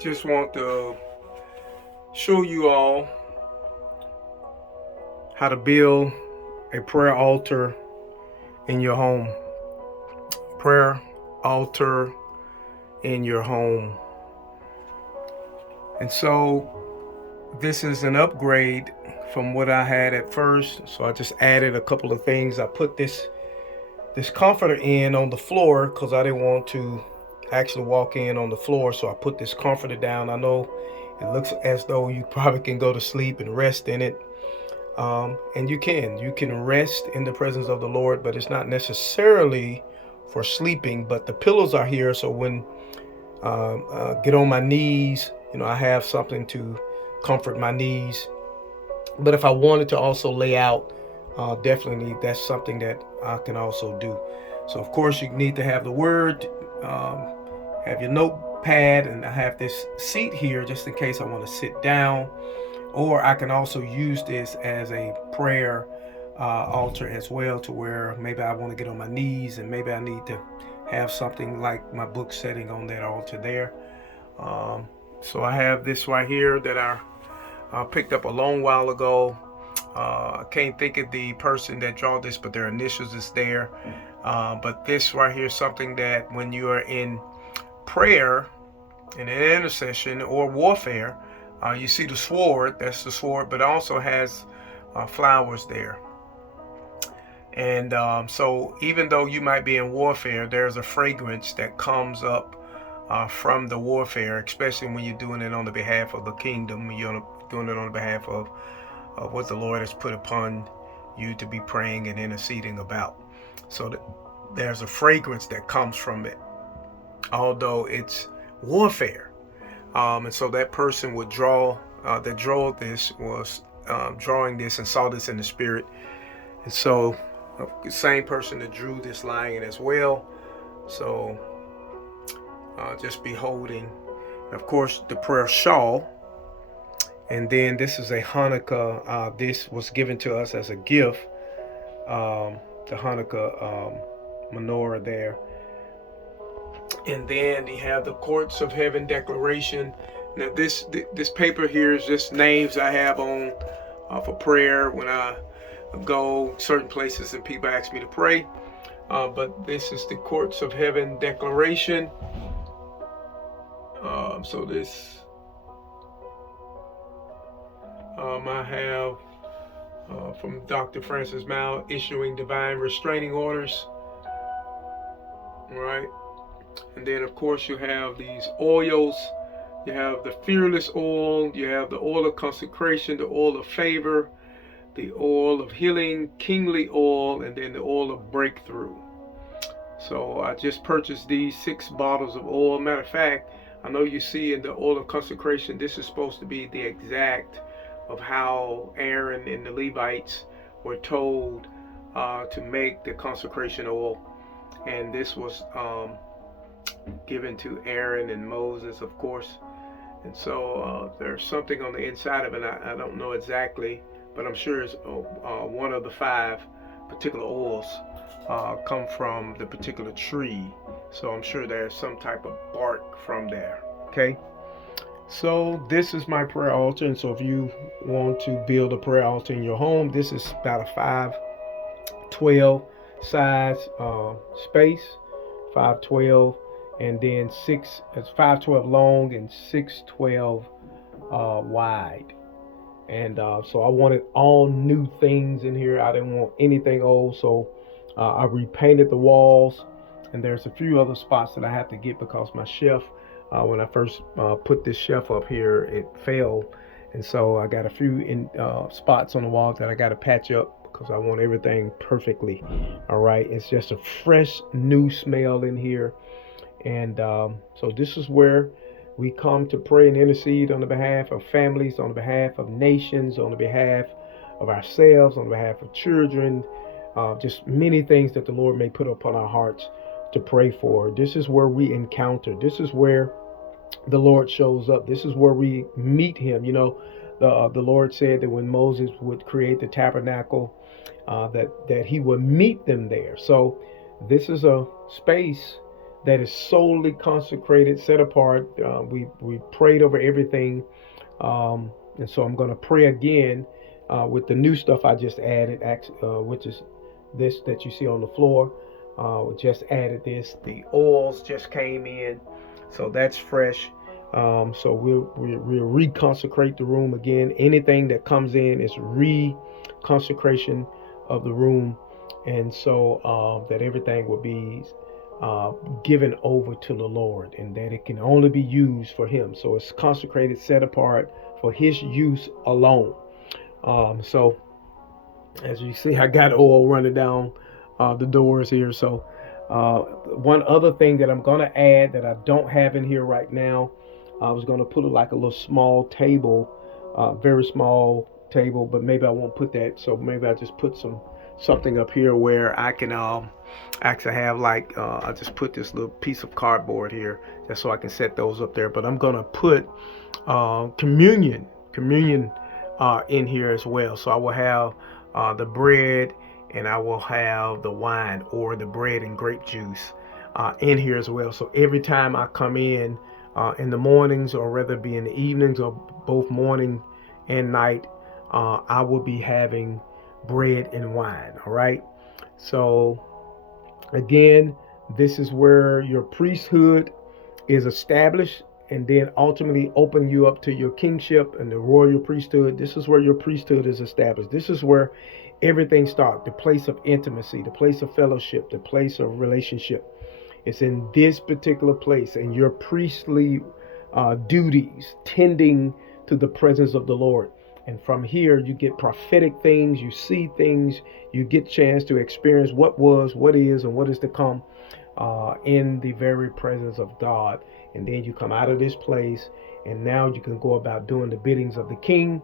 just want to show you all how to build a prayer altar in your home. Prayer altar in your home. And so this is an upgrade from what I had at first. So I just added a couple of things. I put this comforter in on the floor because I didn't want to actually walk in on the floor. So I put this comforter down. I know it looks as though you probably can go to sleep and rest in it. And you can rest in the presence of the Lord, but it's not necessarily for sleeping. But the pillows are here, so when get on my knees, I have something to comfort my knees. But if I wanted to also lay out, definitely that's something that I can also do. So of course you need to have the word, have your notepad, and I have this seat here just in case I want to sit down. Or I can also use this as a prayer altar as well, to where maybe I want to get on my knees and maybe I need to have something like my book setting on that altar there. So I have this right here that I picked up a long while ago. I can't think of the person that drew this, but their initials is there. But this right here is something that when you are in prayer, in an intercession or warfare, you see the sword, that's the sword, but it also has flowers there. And so even though you might be in warfare, there's a fragrance that comes up from the warfare, especially when you're doing it on the behalf of the kingdom. You're doing it on the behalf of what the Lord has put upon you to be praying and interceding about. So there's a fragrance that comes from it, although it's warfare. And so that person would that drew this was drawing this and saw this in the spirit. And so the same person that drew this lion as well. So just beholding, of course, the prayer shawl. And then this is a Hanukkah. This was given to us as a gift. The Hanukkah menorah there. And then you have the Courts of Heaven Declaration. Now this paper here is just names I have on for prayer when I go certain places and people ask me to pray. But this is the Courts of Heaven Declaration. So this I have from Dr. Francis Mao, issuing divine restraining orders. Right. And then of course you have these oils. You have the fearless oil, you have the oil of consecration, the oil of favor, the oil of healing, kingly oil, and then the oil of breakthrough. So I just purchased these 6 bottles of oil. Matter of fact, I know you see in the oil of consecration, this is supposed to be the exact of how Aaron and the Levites were told to make the consecration oil. And this was given to Aaron and Moses, of course. And so there's something on the inside of it. I don't know exactly, but I'm sure it's one of the 5 particular oils come from the particular tree. So I'm sure there's some type of bark from there. Okay. So this is my prayer altar. And so if you want to build a prayer altar in your home, this is about a 512 size space, 512. And then it's 512 long and 612 wide. And so I wanted all new things in here. I didn't want anything old. So I repainted the walls. And there's a few other spots that I have to get because my shelf, when I first put this shelf up here, it fell. And so I got a few spots on the wall that I got to patch up because I want everything perfectly. All right. It's just a fresh new smell in here. And so this is where we come to pray and intercede on the behalf of families, on the behalf of nations, on the behalf of ourselves, on behalf of children, just many things that the Lord may put upon our hearts to pray for. This is where we encounter. This is where the Lord shows up. This is where we meet him. The Lord said that when Moses would create the tabernacle, that he would meet them there. So this is a space that is solely consecrated, set apart. We prayed over everything, and so I'm going to pray again with the new stuff I just added, which is this that you see on the floor. We just added this. The oils just came in, so that's fresh. So we'll reconsecrate the room again. Anything that comes in is reconsecration of the room, and so that everything will be given over to the Lord, and that it can only be used for Him. So it's consecrated, set apart for His use alone. So as you see, I got oil running down the doors here. So one other thing that I'm going to add that I don't have in here right now, I was going to put like a little small table, very small table, but maybe I won't put that. So maybe I just put something up here where I can actually have like I just put this little piece of cardboard here just so I can set those up there. But I'm going to put communion in here as well. So I will have the bread, and I will have the wine or the bread and grape juice in here as well. So every time I come in the mornings, or whether it be in the evenings or both morning and night, I will be having bread and wine. All right. So again, this is where your priesthood is established, and then ultimately open you up to your kingship and the royal priesthood. This is where your priesthood is established. This is where everything starts, the place of intimacy, the place of fellowship, the place of relationship. It's in this particular place, and your priestly duties tending to the presence of the Lord. And from here, you get prophetic things, you see things, you get chance to experience what was, what is, and what is to come in the very presence of God. And then you come out of this place, and now you can go about doing the biddings of the King,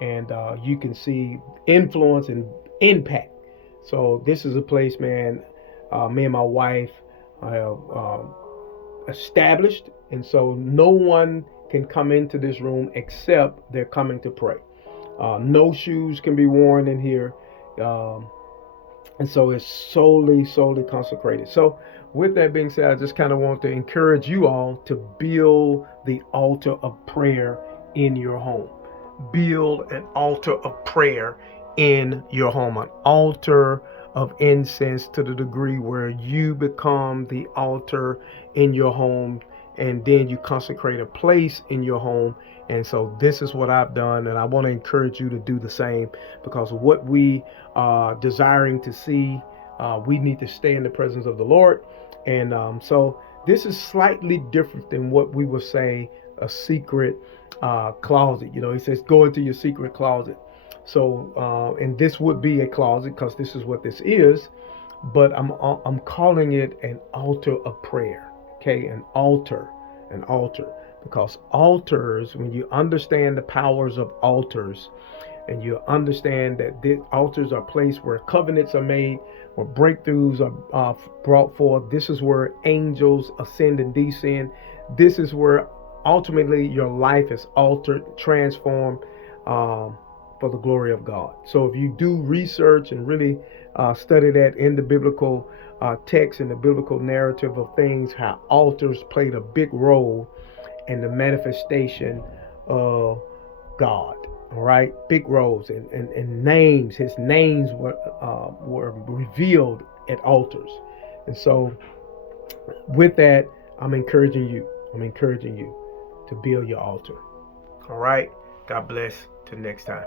and you can see influence and impact. So this is a place, man, me and my wife have established, and so no one can come into this room except they're coming to pray. No shoes can be worn in here. And so it's solely consecrated. So with that being said, I just kind of want to encourage you all to build the altar of prayer in your home. Build an altar of prayer in your home, an altar of incense, to the degree where you become the altar in your home, and then you consecrate a place in your home. And so this is what I've done, and I want to encourage you to do the same, because what we are desiring to see, we need to stay in the presence of the Lord. And so this is slightly different than what we would say a secret closet. You know, he says, go into your secret closet. So, and this would be a closet, because this is what this is, but I'm calling it an altar of prayer. Okay, an altar, because altars, when you understand the powers of altars, and you understand that the altars are a place where covenants are made, where breakthroughs are brought forth. This is where angels ascend and descend. This is where ultimately your life is altered, transformed for the glory of God. So if you do research and really study that in the biblical text and the biblical narrative of things, how altars played a big role in the manifestation of God. All right, big roles and names. His names were revealed at altars. And so with that, I'm encouraging you to build your altar. All right, God bless. Till next time.